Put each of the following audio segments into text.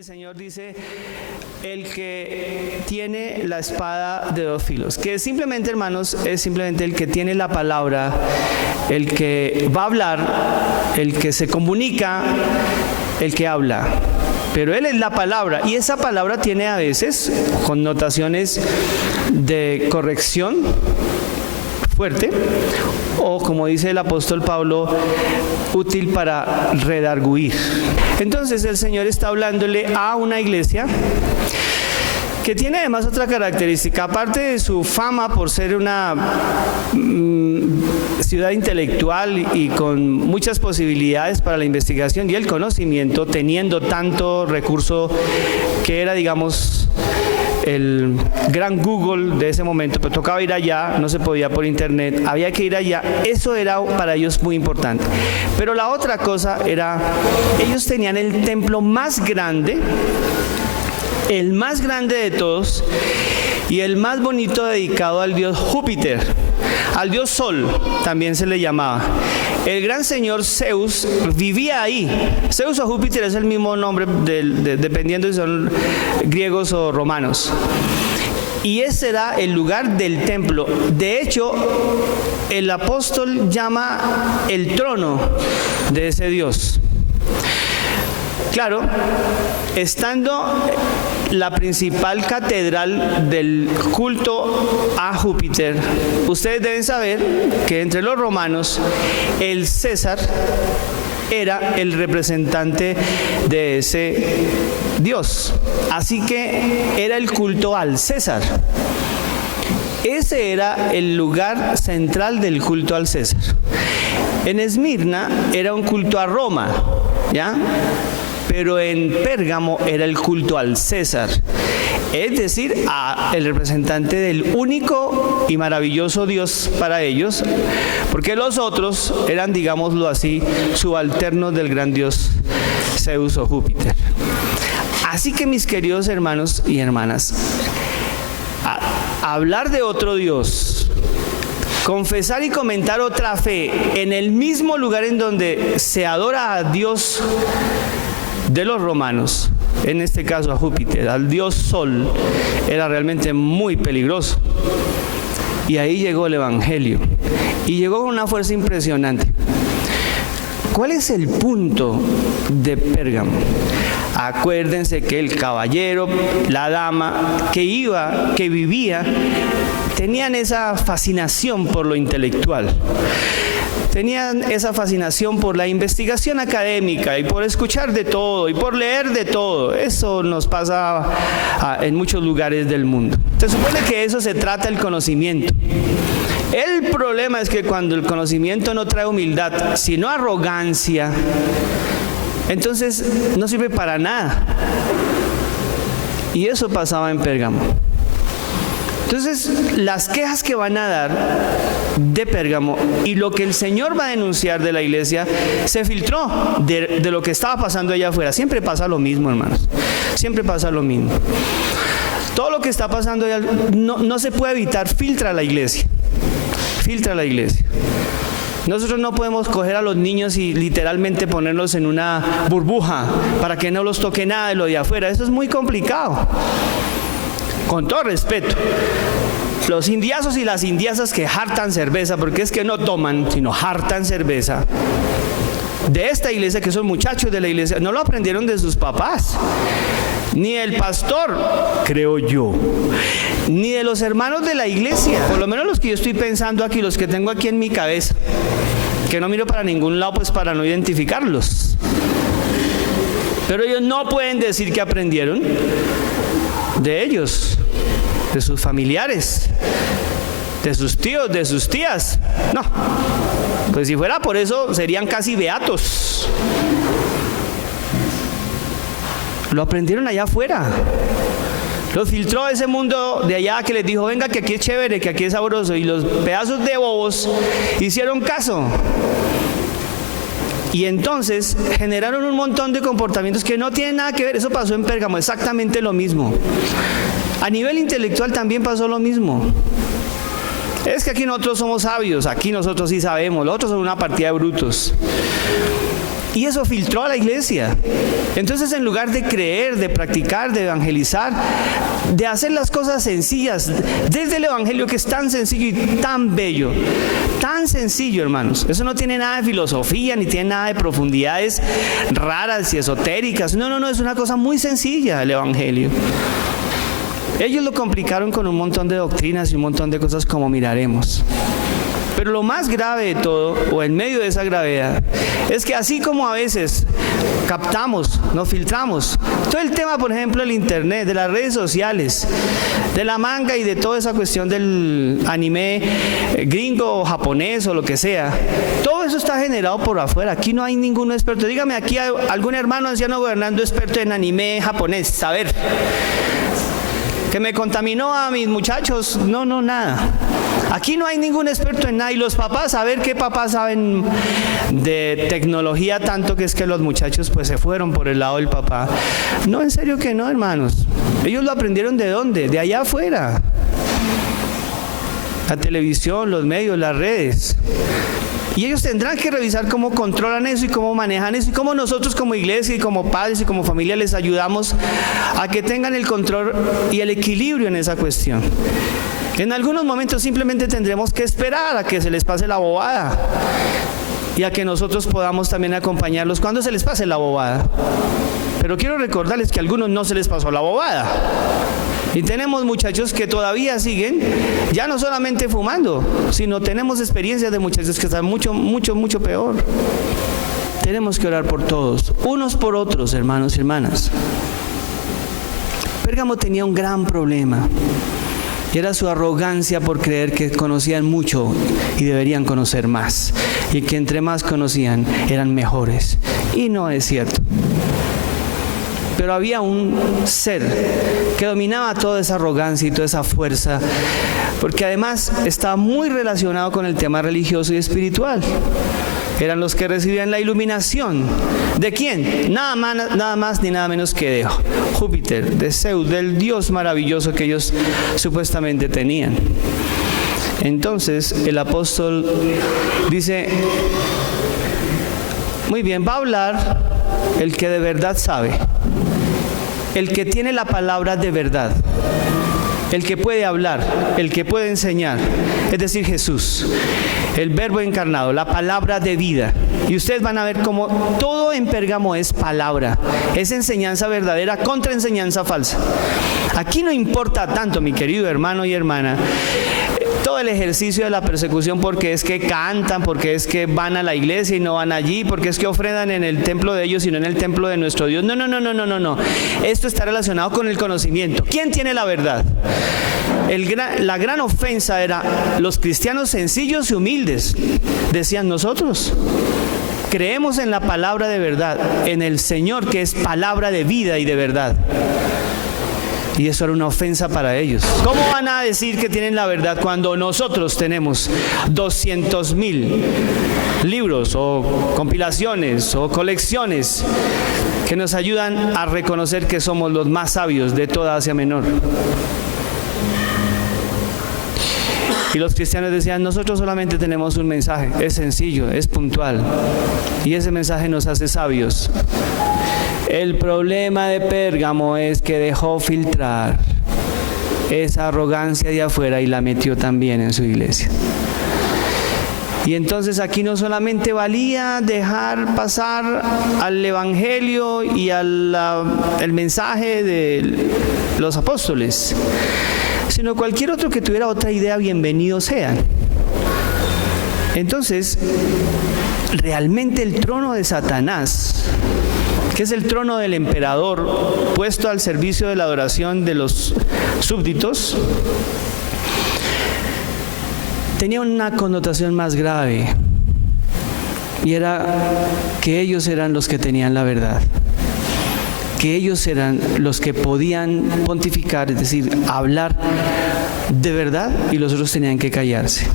el Señor dice, el que tiene la espada de dos filos, que simplemente, hermanos, es simplemente el que tiene la palabra, el que va a hablar, el que se comunica, el que habla. Pero Él es la palabra, y esa palabra tiene a veces connotaciones de corrección fuerte, o como dice el apóstol Pablo, útil para redarguir. Entonces el Señor está hablándole a una iglesia que tiene además otra característica, aparte de su fama por ser una ciudad intelectual y con muchas posibilidades para la investigación y el conocimiento, teniendo tanto recurso que era, digamos, el gran Google de ese momento, pero tocaba ir allá, no se podía por internet, había que ir allá, eso era para ellos muy importante. Pero la otra cosa era, ellos tenían el templo más grande, el más grande de todos y el más bonito, dedicado al dios Júpiter, al dios Sol también se le llamaba. El gran señor Zeus vivía ahí. Zeus o Júpiter es el mismo nombre dependiendo si son griegos o romanos. Y ese era el lugar del templo. De hecho, el apóstol llama el trono de ese dios. Claro, estando la principal catedral del culto a Júpiter, ustedes deben saber que entre los romanos el César era el representante de ese dios, así que era el culto al César. Ese era el lugar central del culto al César. En Esmirna era un culto a Roma, ¿ya? Pero en Pérgamo era el culto al César, es decir, el representante del único y maravilloso Dios para ellos, porque los otros eran, digámoslo así, subalternos del gran Dios Zeus o Júpiter. Así que, mis queridos hermanos y hermanas, hablar de otro Dios, confesar y comentar otra fe en el mismo lugar en donde se adora a Dios de los romanos, en este caso a Júpiter, al dios Sol, era realmente muy peligroso. Y ahí llegó el Evangelio, y llegó con una fuerza impresionante. ¿Cuál es el punto de Pérgamo? Acuérdense que el caballero, la dama que vivía, tenían esa fascinación por lo intelectual. Tenían esa fascinación por la investigación académica y por escuchar de todo y por leer de todo. Eso nos pasa en muchos lugares del mundo. Se supone que eso se trata el conocimiento. El problema es que cuando el conocimiento no trae humildad, sino arrogancia, entonces no sirve para nada. Y eso pasaba en Pérgamo. Entonces, las quejas que van a dar de Pérgamo y lo que el Señor va a denunciar de la iglesia se filtró de lo que estaba pasando allá afuera. Siempre pasa lo mismo, hermanos. Siempre pasa lo mismo. Todo lo que está pasando allá no se puede evitar, filtra la iglesia. Filtra la iglesia. Nosotros no podemos coger a los niños y literalmente ponerlos en una burbuja para que no los toque nada de lo de afuera. Eso es muy complicado. Con todo respeto, los indiazos y las indiazas que hartan cerveza, porque es que no toman, sino hartan cerveza, de esta iglesia, que son muchachos de la iglesia, no lo aprendieron de sus papás, ni el pastor, creo yo, ni de los hermanos de la iglesia, por lo menos los que yo estoy pensando aquí, los que tengo aquí en mi cabeza, que no miro para ningún lado pues para no identificarlos. Pero ellos no pueden decir que aprendieron de ellos, de sus familiares, de sus tíos, de sus tías. No, pues si fuera por eso serían casi beatos. Lo aprendieron allá afuera. Los filtró ese mundo de allá que les dijo, venga que aquí es chévere, que aquí es sabroso, y los pedazos de bobos hicieron caso. Y entonces generaron un montón de comportamientos que no tienen nada que ver. Eso pasó en Pérgamo, exactamente lo mismo. A nivel intelectual también pasó lo mismo. Es que aquí nosotros somos sabios, aquí nosotros sí sabemos, los otros son una partida de brutos. Y eso filtró a la iglesia. Entonces, en lugar de creer, de practicar, de evangelizar, de hacer las cosas sencillas, desde el evangelio que es tan sencillo y tan bello, tan sencillo, hermanos. Eso no tiene nada de filosofía, ni tiene nada de profundidades raras y esotéricas. No, es una cosa muy sencilla el evangelio. Ellos lo complicaron con un montón de doctrinas y un montón de cosas, como miraremos. Pero lo más grave de todo, o en medio de esa gravedad, es que así como a veces captamos, nos filtramos, todo el tema, por ejemplo, del internet, de las redes sociales, de la manga y de toda esa cuestión del anime gringo o japonés o lo que sea, todo eso está generado por afuera. Aquí no hay ningún experto. Dígame, aquí hay algún hermano anciano gobernando experto en anime japonés, a ver, que me contaminó a mis muchachos. No, nada. Aquí no hay ningún experto en nada. Y los papás, a ver qué papás saben de tecnología, tanto que es que los muchachos pues se fueron por el lado del papá. No, en serio que no, hermanos. Ellos lo aprendieron ¿de dónde? De allá afuera. La televisión, los medios, las redes. Y ellos tendrán que revisar cómo controlan eso y cómo manejan eso y cómo nosotros como iglesia y como padres y como familia les ayudamos a que tengan el control y el equilibrio en esa cuestión. En algunos momentos simplemente tendremos que esperar a que se les pase la bobada y a que nosotros podamos también acompañarlos cuando se les pase la bobada. Pero quiero recordarles que a algunos no se les pasó la bobada. Y tenemos muchachos que todavía siguen, ya no solamente fumando, sino tenemos experiencias de muchachos que están mucho peor. Tenemos que orar por todos, unos por otros, hermanos y hermanas. Pérgamo tenía un gran problema, y era su arrogancia por creer que conocían mucho y deberían conocer más, y que entre más conocían eran mejores. Y no es cierto. Pero había un ser que dominaba toda esa arrogancia y toda esa fuerza, porque además estaba muy relacionado con el tema religioso y espiritual. Eran los que recibían la iluminación. ¿De quién? Nada más ni nada menos que de Júpiter, de Zeus, del dios maravilloso que ellos supuestamente tenían. Entonces el apóstol dice, muy bien, va a hablar el que de verdad sabe, el que tiene la palabra de verdad, el que puede hablar, el que puede enseñar, es decir, Jesús, el verbo encarnado, la palabra de vida. Y ustedes van a ver cómo todo en Pérgamo es palabra, es enseñanza verdadera contra enseñanza falsa. Aquí no importa tanto, mi querido hermano y hermana, todo el ejercicio de la persecución, porque es que cantan, porque es que van a la iglesia y no van allí, porque es que ofrendan en el templo de ellos y no en el templo de nuestro Dios. No. Esto está relacionado con el conocimiento. ¿Quién tiene la verdad? La gran ofensa era los cristianos sencillos y humildes. Decían, nosotros creemos en la palabra de verdad, en el Señor que es palabra de vida y de verdad. Y eso era una ofensa para ellos. ¿Cómo van a decir que tienen la verdad cuando nosotros tenemos 200,000 libros o compilaciones o colecciones que nos ayudan a reconocer que somos los más sabios de toda Asia Menor? Y los cristianos decían, nosotros solamente tenemos un mensaje, es sencillo, es puntual, y ese mensaje nos hace sabios. El problema de Pérgamo es que dejó filtrar esa arrogancia de afuera y la metió también en su iglesia. Y entonces aquí no solamente valía dejar pasar al evangelio y al mensaje de los apóstoles, sino cualquier otro que tuviera otra idea, bienvenido sea. Entonces, realmente el trono de Satanás, que es el trono del emperador puesto al servicio de la adoración de los súbditos, tenía una connotación más grave, y era que ellos eran los que tenían la verdad, que ellos eran los que podían pontificar, es decir, hablar de verdad, y los otros tenían que callarse.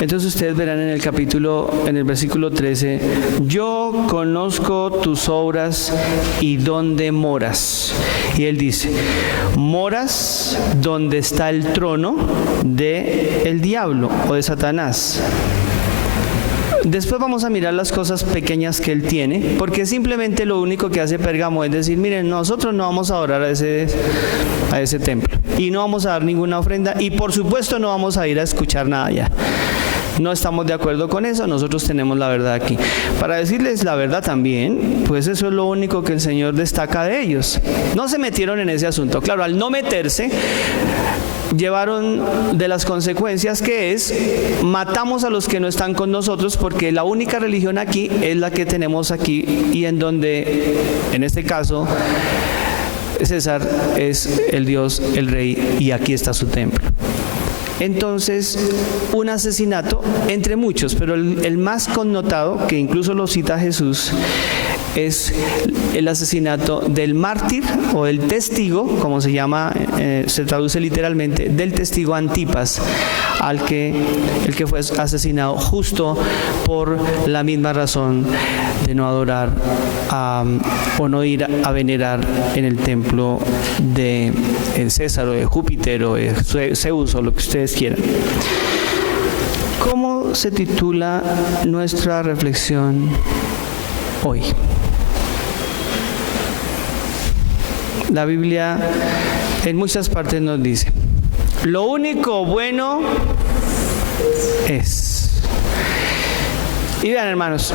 Entonces ustedes verán en el versículo 13, yo conozco tus obras y dónde moras. Y él dice, moras donde está el trono del diablo o de Satanás. Después vamos a mirar las cosas pequeñas que él tiene, porque simplemente lo único que hace Pérgamo es decir, miren, nosotros no vamos a adorar a ese templo, y no vamos a dar ninguna ofrenda, y por supuesto no vamos a ir a escuchar nada allá. No estamos de acuerdo con eso, nosotros tenemos la verdad aquí. Para decirles la verdad también, pues eso es lo único que el Señor destaca de ellos. No se metieron en ese asunto. Claro, al no meterse, llevaron de las consecuencias que es, matamos a los que no están con nosotros, porque la única religión aquí es la que tenemos aquí, y en donde, en este caso, César es el Dios, el Rey, y aquí está su templo. Entonces, un asesinato entre muchos, pero el más connotado, que incluso lo cita Jesús, es el asesinato del mártir o del testigo, como se llama, se traduce literalmente, del testigo Antipas, el que fue asesinado justo por la misma razón de no adorar o no ir a venerar en el templo de César o de Júpiter o de Zeus o lo que ustedes quieran. ¿Cómo se titula nuestra reflexión hoy? La Biblia en muchas partes nos dice, lo único bueno es. Y vean, hermanos,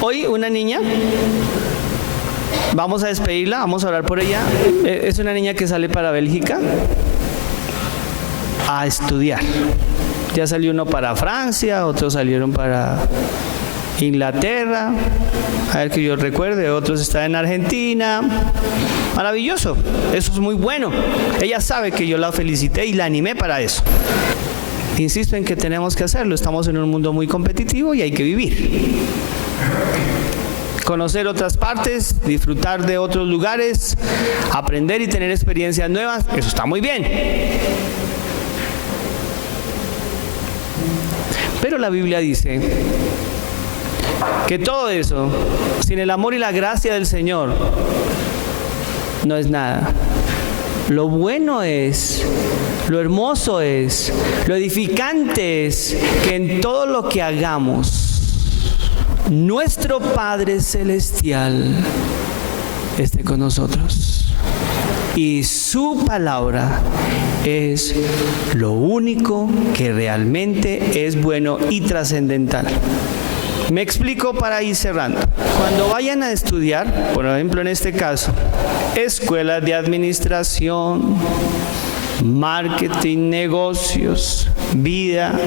hoy una niña, vamos a despedirla, vamos a orar por ella, es una niña que sale para Bélgica a estudiar. Ya salió uno para Francia, otros salieron para Inglaterra, a ver que yo recuerde, otros están en Argentina. Maravilloso, eso es muy bueno. Ella sabe que yo la felicité y la animé para eso. Insisto en que tenemos que hacerlo, estamos en un mundo muy competitivo y hay que vivir. Conocer otras partes, disfrutar de otros lugares, aprender y tener experiencias nuevas, eso está muy bien. Pero la Biblia dice que todo eso, sin el amor y la gracia del Señor, no es nada. Lo bueno es, lo hermoso es, lo edificante es que en todo lo que hagamos, nuestro Padre Celestial esté con nosotros. Y su palabra es lo único que realmente es bueno y trascendental. Me explico para ir cerrando. Cuando vayan a estudiar, por ejemplo en este caso, escuelas de administración, marketing, negocios, vida,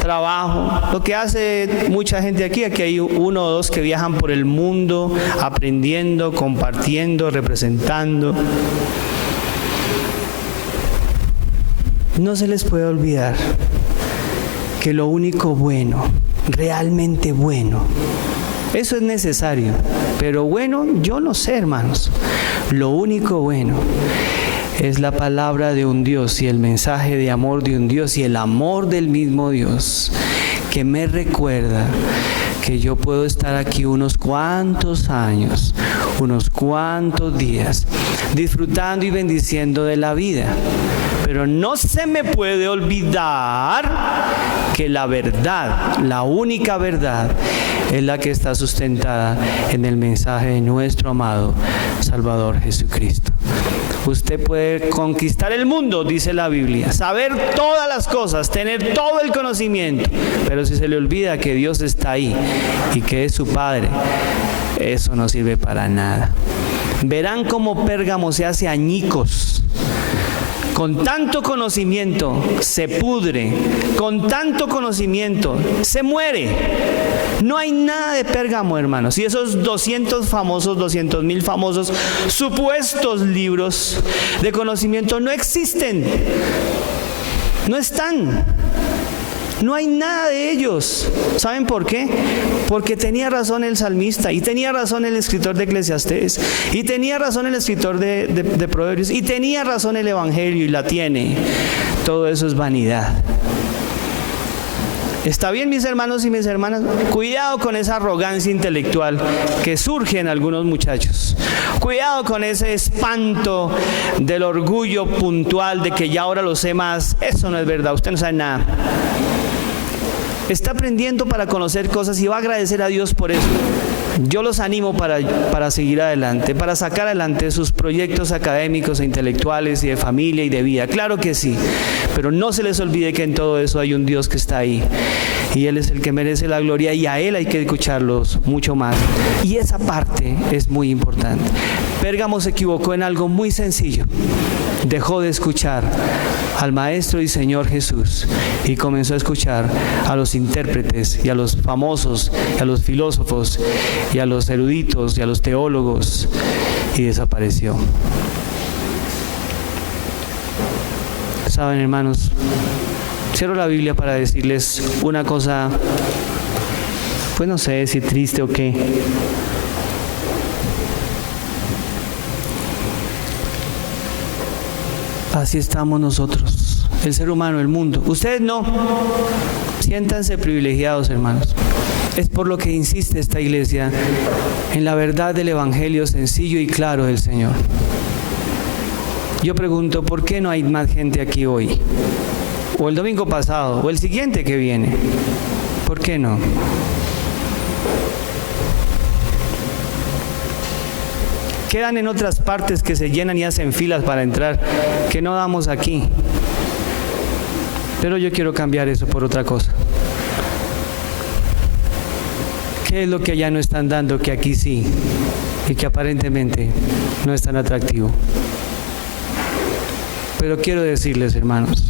trabajo, lo que hace mucha gente aquí hay uno o dos que viajan por el mundo aprendiendo, compartiendo, representando. No se les puede olvidar que lo único bueno, realmente bueno, eso es necesario, pero bueno, yo no sé, hermanos, lo único bueno es la palabra de un Dios y el mensaje de amor de un Dios y el amor del mismo Dios que me recuerda que yo puedo estar aquí unos cuantos años, unos cuantos días, disfrutando y bendiciendo de la vida. Pero no se me puede olvidar que la verdad, la única verdad, es la que está sustentada en el mensaje de nuestro amado Salvador Jesucristo. Usted puede conquistar el mundo, dice la Biblia, saber todas las cosas, tener todo el conocimiento, pero si se le olvida que Dios está ahí y que es su Padre, eso no sirve para nada. Verán cómo Pérgamo se hace añicos. Con tanto conocimiento se pudre, con tanto conocimiento se muere. No hay nada de Pérgamo, hermanos. Y esos 200.000 famosos supuestos libros de conocimiento no existen. No están. No hay nada de ellos. ¿Saben por qué? Porque tenía razón el salmista, y tenía razón el escritor de Eclesiastés, y tenía razón el escritor de Proverbios, y tenía razón el Evangelio, y la tiene. Todo eso es vanidad. ¿Está bien, mis hermanos y mis hermanas? Cuidado con esa arrogancia intelectual que surge en algunos muchachos. Cuidado con ese espanto del orgullo puntual de que ya ahora lo sé más. Eso no es verdad, usted no sabe nada. Está aprendiendo para conocer cosas y va a agradecer a Dios por eso. Yo los animo para seguir adelante, para sacar adelante sus proyectos académicos e intelectuales y de familia y de vida. Claro que sí, pero no se les olvide que en todo eso hay un Dios que está ahí. Y Él es el que merece la gloria y a Él hay que escucharlos mucho más. Y esa parte es muy importante. Pérgamo se equivocó en algo muy sencillo. Dejó de escuchar al Maestro y Señor Jesús y comenzó a escuchar a los intérpretes y a los famosos y a los filósofos y a los eruditos y a los teólogos y desapareció. Saben, hermanos, cierro la Biblia para decirles una cosa, pues no sé si triste o qué. Así estamos nosotros, el ser humano, el mundo. Ustedes no. Siéntanse privilegiados, hermanos. Es por lo que insiste esta iglesia en la verdad del evangelio sencillo y claro del Señor. Yo pregunto, ¿por qué no hay más gente aquí hoy? O el domingo pasado, o el siguiente que viene. ¿Por qué no? Quedan en otras partes que se llenan y hacen filas para entrar, que no damos aquí. Pero yo quiero cambiar eso por otra cosa. ¿Qué es lo que allá no están dando que aquí sí? Y que aparentemente no es tan atractivo. Pero quiero decirles, hermanos,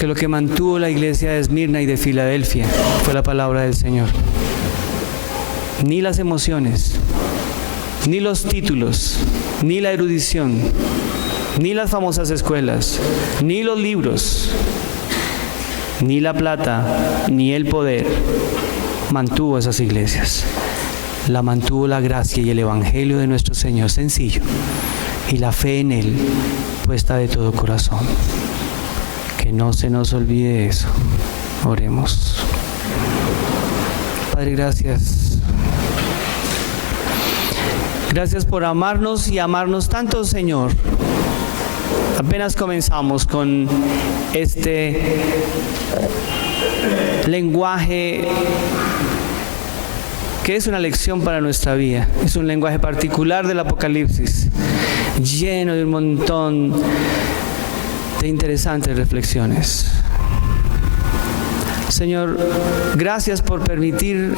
que lo que mantuvo la iglesia de Esmirna y de Filadelfia fue la palabra del Señor. Ni las emociones, ni los títulos, ni la erudición, ni las famosas escuelas, ni los libros, ni la plata, ni el poder mantuvo esas iglesias. La mantuvo la gracia y el evangelio de nuestro Señor sencillo y la fe en Él puesta de todo corazón. Que no se nos olvide eso. Oremos. Padre, gracias. Gracias por amarnos y amarnos tanto, Señor. Apenas comenzamos con este lenguaje que es una lección para nuestra vida. Es un lenguaje particular del Apocalipsis, lleno de un montón de interesantes reflexiones. Señor, gracias por permitir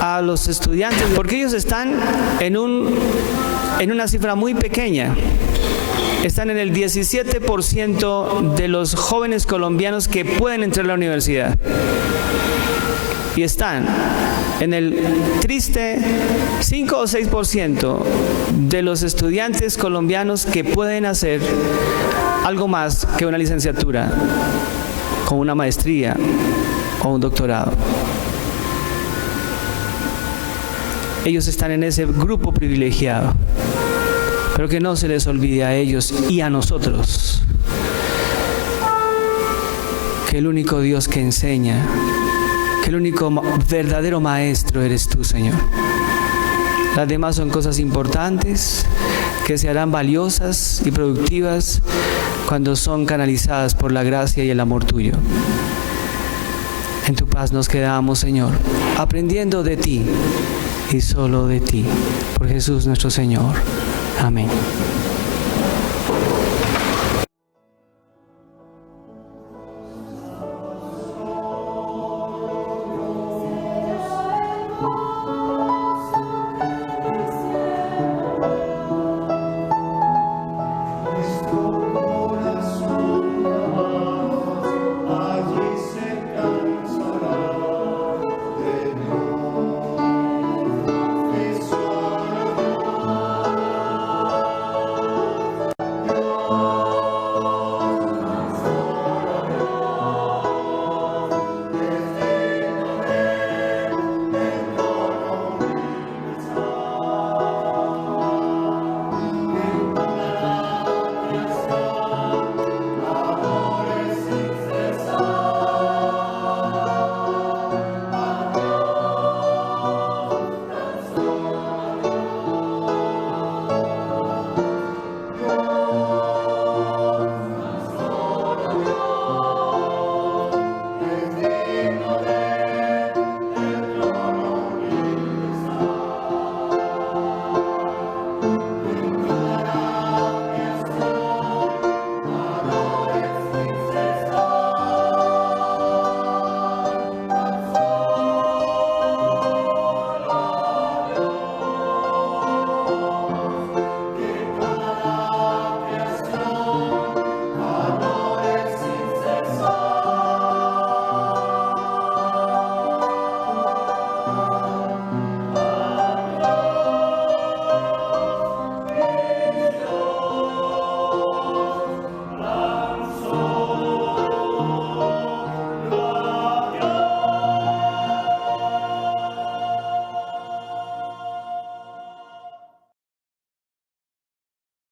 a los estudiantes, porque ellos están en una cifra muy pequeña. Están en el 17% de los jóvenes colombianos que pueden entrar a la universidad. Y están en el triste 5 o 6% de los estudiantes colombianos que pueden hacer algo más que una licenciatura, o una maestría, o un doctorado. Ellos están en ese grupo privilegiado, pero que no se les olvide a ellos y a nosotros que el único Dios que enseña, que el único verdadero maestro eres tú, Señor. Las demás son cosas importantes que se harán valiosas y productivas cuando son canalizadas por la gracia y el amor tuyo. En tu paz nos quedamos, Señor, aprendiendo de ti y solo de ti. Por Jesús nuestro Señor. Amén.